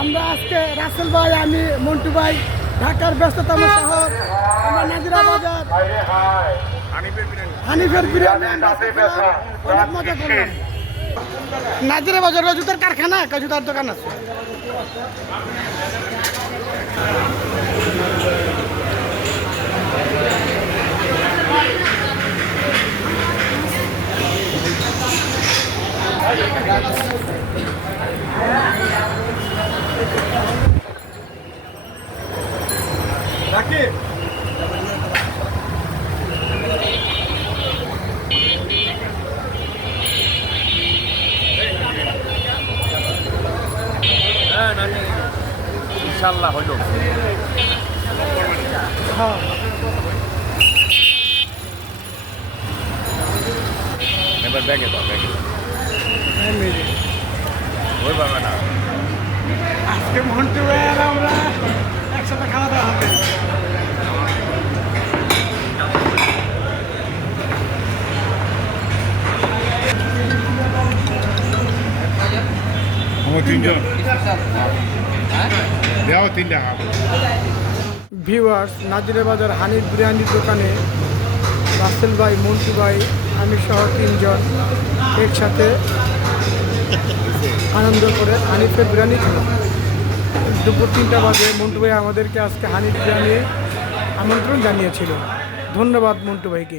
আমরা আজকে রাসেল ভাই, আমি, মন্টু ভাই, ঢাকার ব্যস্ততম শহর, আমরা নাজিরা বাজার, হানিফের বিরিয়ানি অনেক মজা করলাম। নাজিরা বাজার জুতার কারখানা, একটা জুতার দোকান আছে। ইনশাল্লাহ হইল। হ্যাঁ এবার ব্যাগে দাও ব্যাগে। ওই পাবে না। আজকে মন্টু ভাই আমরা একসাথে খাওয়া দাওয়া হবে। তিনজন দেওয়া ভিউয়ার্স নাজিরে বাজার হানিফ বিরিয়ানির দোকানে রাসেল ভাই মন্টু ভাই আমি সহ তিনজন একসাথে আনন্দ করে হানিফের বিরিয়ানি খেলাম। দুপুর তিনটা বাজে। মন্টু ভাই আমাদেরকে আজকে হানিফ বিরিয়ানি আমন্ত্রণ জানিয়েছিল। ধন্যবাদ মন্টু ভাইকে।